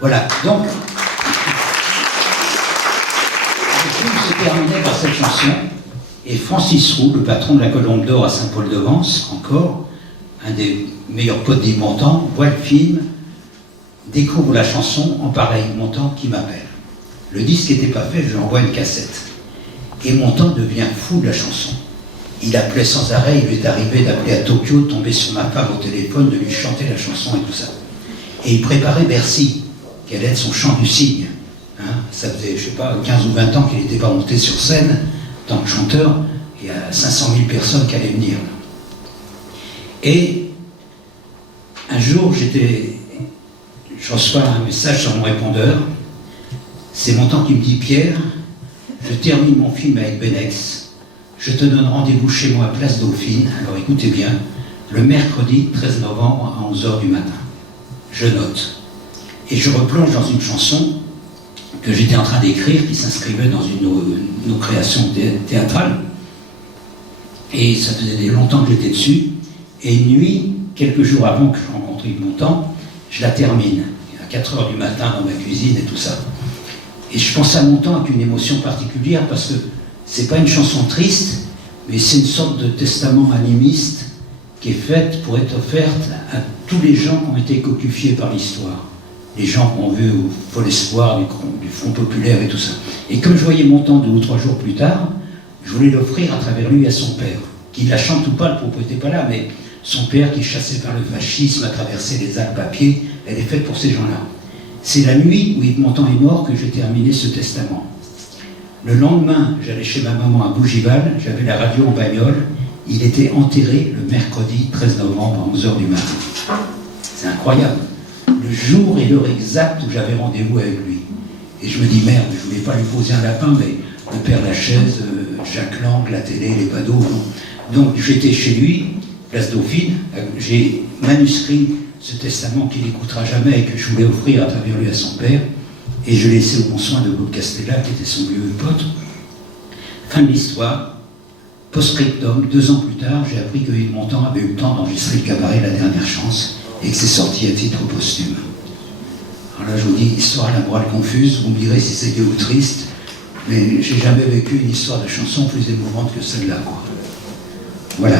Voilà, donc, le film se terminait par cette chanson, et Francis Roux, le patron de la Colombe d'Or à Saint-Paul-de-Vence, encore, un des meilleurs potes d'Yves Montand, voit le film, découvre la chanson en pareil, Montand qui m'appelle. Le disque n'était pas fait, je lui envoie une cassette. Et Montand devient fou de la chanson. Il appelait sans arrêt, il lui est arrivé d'appeler à Tokyo, de tomber sur ma femme au téléphone, de lui chanter la chanson et tout ça. Et il préparait Bercy, qui allait être son chant du cygne. Hein, ça faisait, je sais pas, 15 ou 20 ans qu'il n'était pas monté sur scène, en tant que chanteur, il y a 500 000 personnes qui allaient venir. Et un jour, je reçois un message sur mon répondeur, c'est Montand qui me dit « Pierre, je termine mon film avec Benex, je te donne rendez-vous chez moi à Place Dauphine, alors écoutez bien, le mercredi 13 novembre à 11h du matin. » Je note. Et je replonge dans une chanson que j'étais en train d'écrire, qui s'inscrivait dans nos créations théâtrales. Et ça faisait longtemps que j'étais dessus. Et une nuit, quelques jours avant que je rencontre Yves Montand, je la termine, à 4h du matin dans ma cuisine et tout ça. Et je pense à Montand avec une émotion particulière, parce que c'est pas une chanson triste, mais c'est une sorte de testament animiste qui est faite pour être offerte à tous les gens qui ont été cocufiés par l'histoire. Les gens qui ont vu au Fol Espoir du Front Populaire et tout ça. Et comme je voyais Montand 2 ou 3 jours plus tard, je voulais l'offrir à travers lui à son père. Qu'il la chante ou pas, le propos n'était pas là, mais son père qui, chassé par le fascisme, a traversé les Alpes à pied, elle est faite pour ces gens-là. C'est la nuit où Yves Montand est mort que j'ai terminé ce testament. Le lendemain, j'allais chez ma maman à Bougival, j'avais la radio en bagnole, il était enterré le mercredi 13 novembre à 11h du matin. C'est incroyable. Le jour et l'heure exacte où j'avais rendez-vous avec lui. Et je me dis, merde, je ne voulais pas lui poser un lapin, mais le Père Lachaise, Jacques Lang, la télé, les badauds. Donc j'étais chez lui, Place Dauphine, j'ai manuscrit ce testament qu'il n'écoutera jamais et que je voulais offrir à travers lui à son père, et je l'ai laissé au bon soin de Claude Castella, qui était son vieux pote. Fin de l'histoire. Post-scriptum, 2 ans plus tard, j'ai appris que Yves Montand avait eu le temps d'enregistrer le cabaret La Dernière Chance, et que c'est sorti à titre posthume. Alors là, je vous dis, histoire à la morale confuse, vous me direz si c'est gai ou triste, mais j'ai jamais vécu une histoire de chanson plus émouvante que celle-là, quoi. Voilà.